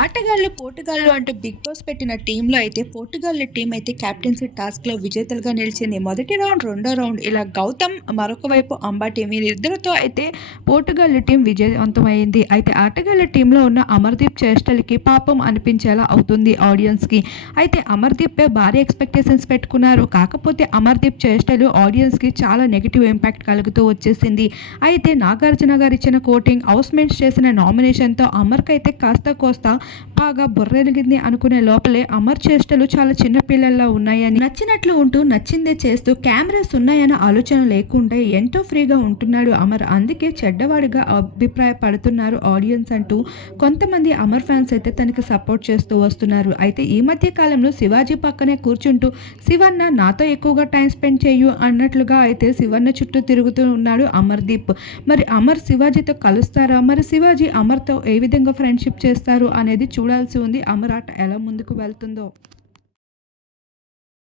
ఆటగాళ్ళు పోటుగాళ్ళు అంటూ big boss పెట్టిన టీంలో అయితే పోర్టుగాళ్ళ టీం అయితే క్యాప్టెన్సీ టాస్క్లో విజేతలుగా నిలిచింది. మొదటి రౌండ్ రెండో రౌండ్ ఇలా గౌతమ్ మరొక వైపు అంబా టీం. వీరిద్దరితో అయితే పోర్టుగాళ్ళ టీం విజయవంతమైంది. అయితే ఆటగాళ్ళ టీంలో ఉన్న అమర్దీప్ చేష్టలకి పాపం అనిపించేలా అవుతుంది ఆడియన్స్కి. అయితే అమర్దీప్పే భారీ ఎక్స్పెక్టేషన్స్ పెట్టుకున్నారు. కాకపోతే అమర్దీప్ చేష్టలు ఆడియన్స్కి చాలా నెగిటివ్ ఇంపాక్ట్ కలుగుతూ వచ్చేసింది. అయితే నాగార్జున గారు ఇచ్చిన కోటింగ్ హౌస్మేట్స్ చేసిన నామినేషన్తో అమర్కైతే కాస్త కోస్త బాగా బుర్రెలిగింది అనుకునే లోపలే అమర్ చేష్టలు చాలా చిన్న పిల్లల్లా ఉన్నాయని నచ్చినట్లు ఉంటూ నచ్చిందే చేస్తూ కెమెరాస్ ఉన్నాయన్న ఆలోచన లేకుండా ఎంతో ఫ్రీగా ఉంటున్నాడు అమర్. అందుకే చెడ్డవాడిగా అభిప్రాయపడుతున్నారు ఆడియన్స్ అంటూ కొంతమంది అమర్ ఫ్యాన్స్ అయితే తనకి సపోర్ట్ చేస్తూ వస్తున్నారు. అయితే ఈ మధ్య కాలంలో శివాజీ పక్కనే కూర్చుంటూ శివన్న నాతో ఎక్కువగా టైం స్పెండ్ చేయు అన్నట్లుగా అయితే శివన్న చుట్టూ తిరుగుతూ ఉన్నాడు అమర్దీప్ మరి అమర్ శివాజీతో కలుస్తారా? మరి శివాజీ అమర్తో ఏ విధంగా ఫ్రెండ్షిప్ చేస్తారు అనేది చూడాల్సి ఉంది. అమర్ ఎలా ముందుకు వెళ్తుందో.